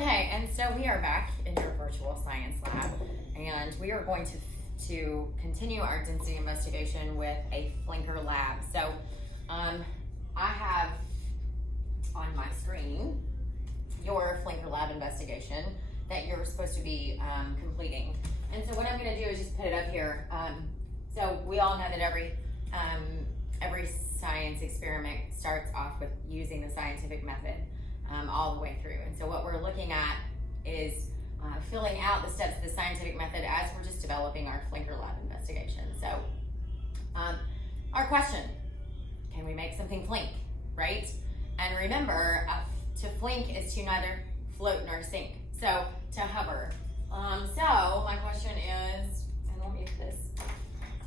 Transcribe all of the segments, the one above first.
Okay, and so we are back in your virtual science lab, and we are going to continue our density investigation with a Flinker lab. So I have on my screen your Flinker lab investigation that you're supposed to be completing. And so what I'm going to do is just put it up here. So we all know that every science experiment starts off with using the scientific method all the way through. And so what we're looking at is filling out the steps of the scientific method as we're just developing our Flinker lab investigation. So our question, can we make something flink, right? And remember, to flink is to neither float nor sink. So to hover. So my question is, and let me get this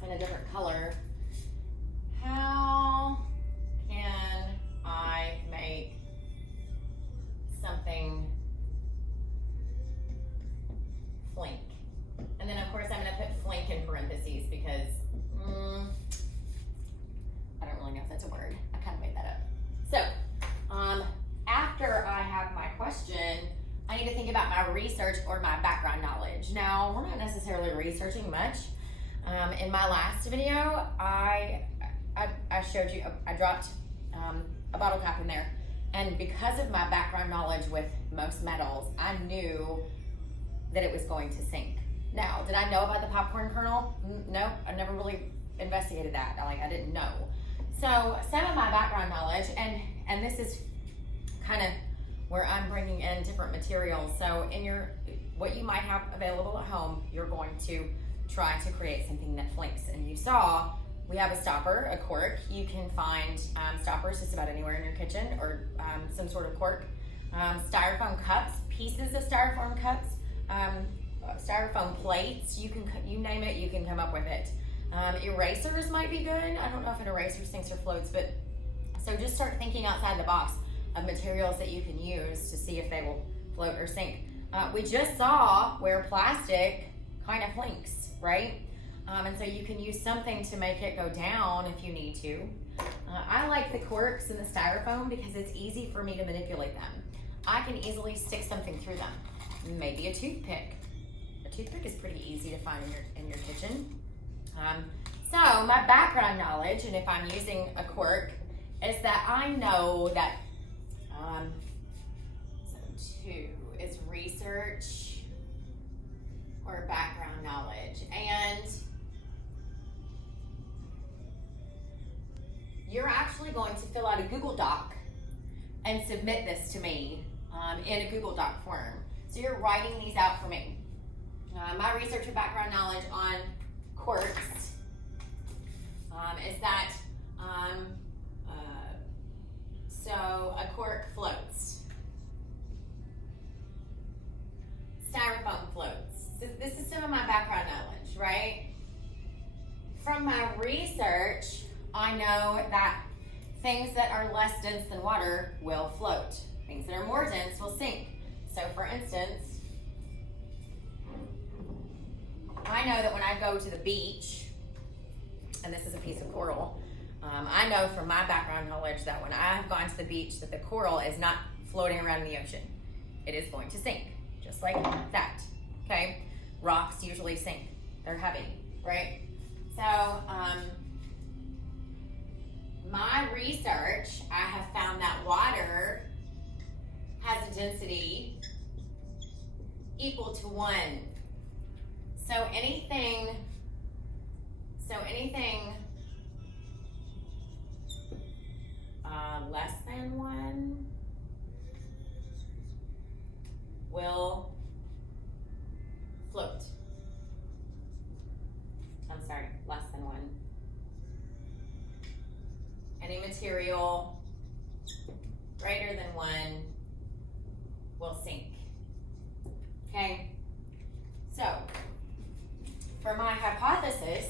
in a different color. How can I make something flink? And then of course I'm going to put flink in parentheses because I don't really know if that's a word. I kind of made that up. So after I have my question, I need to think about my research or my background knowledge. Now, we're not necessarily researching much. In my last video, I showed you, I dropped a bottle cap in there. And because of my background knowledge with most metals, I knew that it was going to sink. Now, did I know about the popcorn kernel? No, I never really investigated that. I didn't know. So some of my background knowledge, and this is kind of where I'm bringing in different materials. So in what you might have available at home, you're going to try to create something that flinks. And you saw, we have a stopper, a cork. You can find stoppers just about anywhere in your kitchen, or some sort of cork. Styrofoam cups, pieces of styrofoam cups, styrofoam plates. You name it, you can come up with it. Erasers might be good. I don't know if an eraser sinks or floats, but so just start thinking outside the box of materials that you can use to see if they will float or sink. We just saw where plastic kind of flinks, right? And so you can use something to make it go down if you need to. I like the corks and the styrofoam because it's easy for me to manipulate them. I can easily stick something through them. Maybe a toothpick. A toothpick is pretty easy to find in your kitchen. So my background knowledge, and if I'm using a cork, is that I know that so 2 is research or background knowledge. And you're actually going to fill out a Google Doc and submit this to me in a Google Doc form. So you're writing these out for me. My research and background knowledge on corks is that so a cork floats. Styrofoam floats. So this is some of my background knowledge, right? From my research, I know that things that are less dense than water will float. Things that are more dense will sink. So for instance, I know that when I go to the beach, and this is a piece of coral, I know from my background knowledge that when I have gone to the beach that the coral is not floating around in the ocean. It is going to sink, just like that, okay? Rocks usually sink. They're heavy, right? So my research, I have found that water has a density equal to 1. So anything less than 1 will float. I'm sorry, less than 1. Any material greater than 1 will sink. Okay? So, for my hypothesis,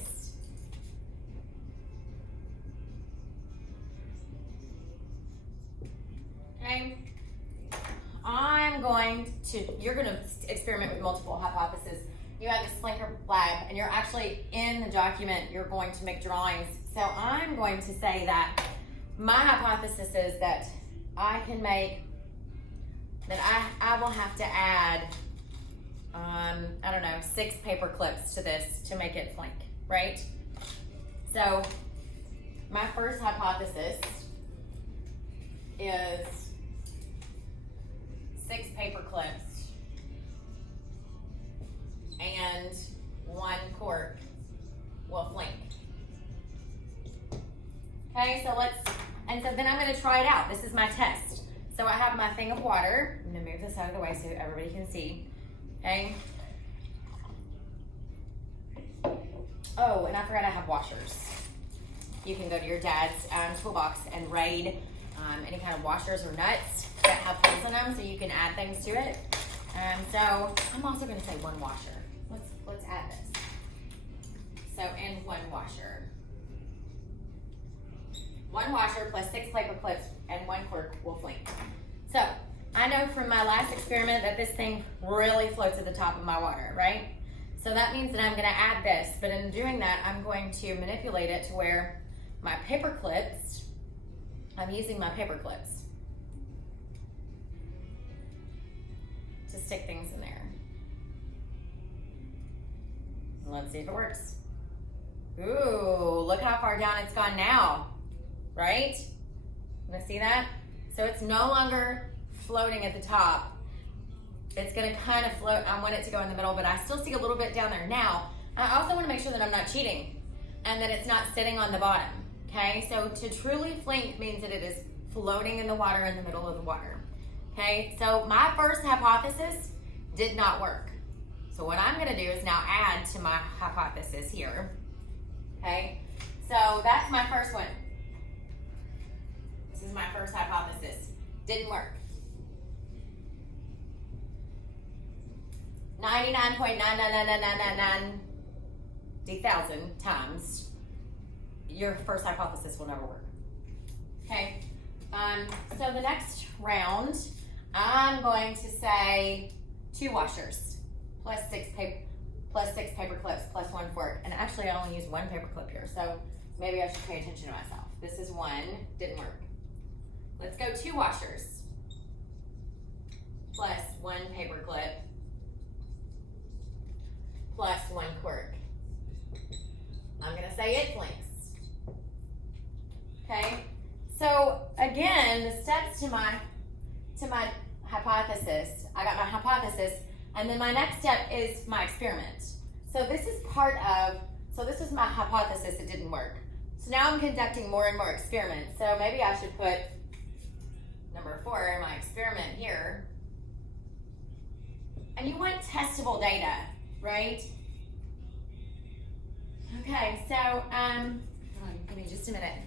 okay, you're going to experiment with multiple hypotheses. You have this Flinker lab, and you're actually in the document, you're going to make drawings. So I'm going to say that my hypothesis is that I can make then I will have to add, I don't know, 6 paper clips to this to make it flink, right? So my first hypothesis is 6 paper clips and 1 cork will flink. Okay, so then I'm gonna try it out. This is my test. So I have my thing of water. I'm gonna move this out of the way so everybody can see. Okay. Oh, and I forgot I have washers. You can go to your dad's toolbox and raid any kind of washers or nuts that have holes in them so you can add things to it. So I'm also gonna say 1 washer. Let's add this. So, and 1 washer. 1 washer plus 6 paper clips and 1 cork will flink. So, I know from my last experiment that this thing really floats at the top of my water, right? So that means that I'm gonna add this, but in doing that, I'm going to manipulate it to where my paper clips, I'm using my paper clips to stick things in there. Let's see if it works. Ooh, look how far down it's gone now, right? You see that? So it's no longer floating at the top. It's gonna kind of float. I want it to go in the middle, but I still see a little bit down there. Now, I also wanna make sure that I'm not cheating and that it's not sitting on the bottom, okay? So to truly flink means that it is floating in the water in the middle of the water, okay? So my first hypothesis did not work. So what I'm gonna do is now add to my hypothesis here, okay? So that's my first one. This is my first hypothesis. Didn't work. 99.99999,000 times, your first hypothesis will never work. Okay. So the next round, I'm going to say 2 washers plus 6 paper clips plus 1 fork. And actually, I only used 1 paper clip here, so maybe I should pay attention to myself. This is 1, didn't work. Let's go 2 washers plus 1 paper clip plus 1 cork. I'm gonna say it flinks. Okay, so again, the steps to my hypothesis. I got my hypothesis, and then my next step is my experiment. So this is this is my hypothesis, it didn't work. So now I'm conducting more and more experiments. So maybe I should put number 4 in my experiment here. And you want testable data, right? Okay, so, hold on, give me just a minute.